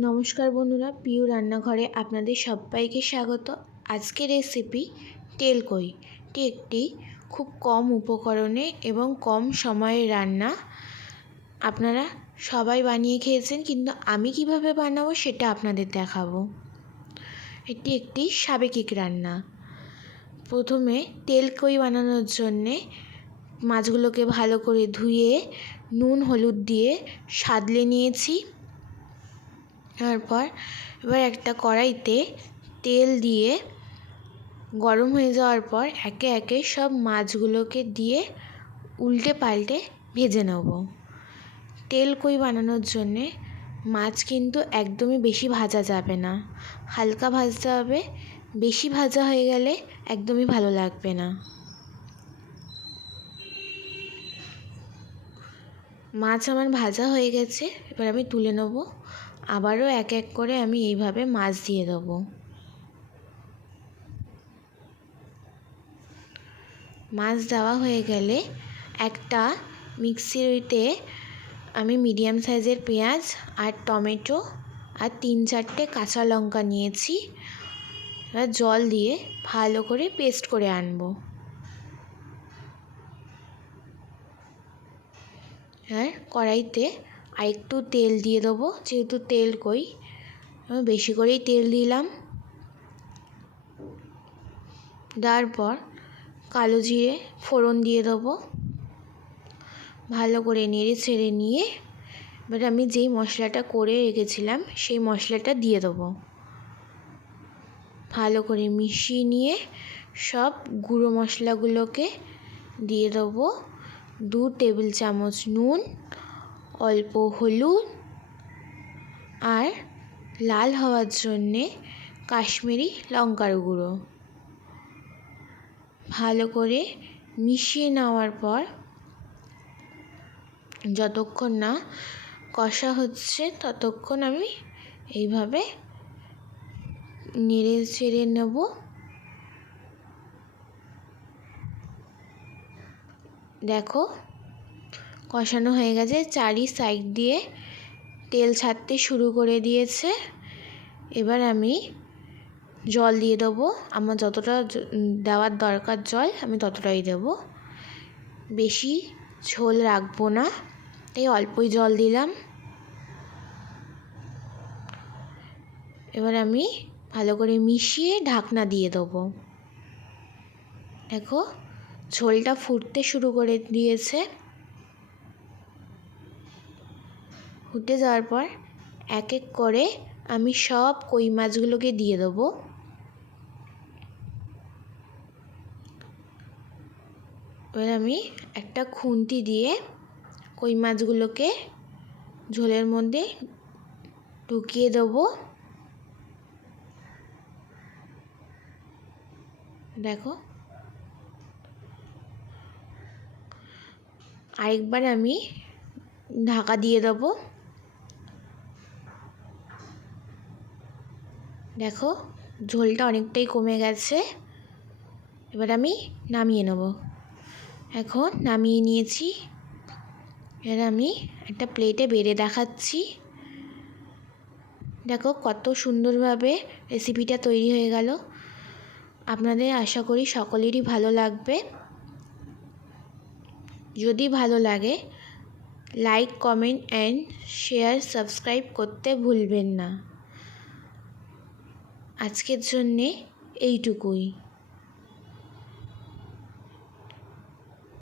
নমস্কার বন্ধুরা, পিউ রান্নাঘরে আপনাদের সবাইকে স্বাগত। আজকের রেসিপি তেলকই। এটি একটি খুব কম উপকরণে এবং কম সময়ের রান্না। আপনারা সবাই বানিয়ে খেয়েছেন, কিন্তু আমি কিভাবে বানাবো সেটা আপনাদের দেখাবো। এটি একটি সাবেকিক রান্না। প্রথমে তেলকই বানানোর জন্যে মাছগুলোকে ভালো করে ধুয়ে নুন হলুদ দিয়ে সাদলে নিয়েছি। তারপর এবার একটা কড়াইতে তেল দিয়ে গরম হয়ে যাওয়ার পর একে একে সব মাছগুলোকে দিয়ে উল্টে পাল্টে ভেজে নেব। তেলকই বানানোর জন্যে মাছ কিন্তু একদমই বেশি ভাজা যাবে না, হালকা ভাজতে হবে। বেশি ভাজা হয়ে গেলে একদমই ভালো লাগবে না। মাছ আমার ভাজা হয়ে গেছে, এবার আমি তুলে নেব। আবারও এক এক করে আমি এইভাবে মাছ দিয়ে দেবো। মাছ দেওয়া হয়ে গেলে একটা মিক্সিতে আমি মিডিয়াম সাইজের পেঁয়াজ আর টমেটো আর 3-4টে কাঁচা লঙ্কা নিয়েছি। এবার জল দিয়ে ভালো করে পেস্ট করে আনবো। আর কড়াইতে আরেকটু তেল দিয়ে দেবো, যেহেতু তেলকই বেশি করেই তেল দিলাম। দেওয়ার পর কালো জিরে ফোড়ন দিয়ে দেবো। ভালো করে নেড়ে ছেড়ে নিয়ে এবার আমি যেই মশলাটা করে রেখেছিলাম সেই মশলাটা দিয়ে দেবো। ভালো করে মিশিয়ে নিয়ে সব গুঁড়ো মশলাগুলোকে দিয়ে দেবো। 2 টেবিল চামচ নুন, অল্প হলুদ আর লাল হওয়ার জন্যে কাশ্মীরি লঙ্কার গুঁড়ো। ভালো করে মিশিয়ে নেওয়ার পর যতক্ষণ না কষা হচ্ছে ততক্ষণ আমি এইভাবে নেড়ে চেড়ে নেব। দেখো কষানো হয়ে গেছে, চারি সাইড দিয়ে তেল ছাড়তে শুরু করে দিয়েছে। এবার আমি জল দিয়ে দেবো। আমার যতটা দেওয়ার দরকার জল আমি ততটাই দেবো, বেশি ঝোল রাখবো না, তাই অল্পই জল দিলাম। এবার আমি ভালো করে মিশিয়ে ঢাকনা দিয়ে দেবো। দেখো ঝোলটা ফুটতে শুরু করে দিয়েছে। ফুটে যাওয়ার পর এক এক করে আমি সব কই মাছগুলোকে দিয়ে দেবো। এবার আমি একটা খুন্তি দিয়ে কই মাছগুলোকে ঝোলের মধ্যে ঢুকিয়ে দেবো। দেখো আরেকবার আমি ঢাকা দিয়ে দেবো। দেখো ঝোলটা অনেকটাই কমে গেছে। এবার আমি নামিয়ে নেব। এখন নামিয়ে নিয়েছি। এবার আমি একটা প্লেটে বেড়ে দেখাচ্ছি। দেখো কত সুন্দরভাবে রেসিপিটা তৈরি হয়ে গেল। আপনাদের আশা করি সকলেরই ভালো লাগবে। যদি ভালো লাগে like, comment and share, subscribe করতে ভুলবেন না। আজকের জন্যে এইটুকুই।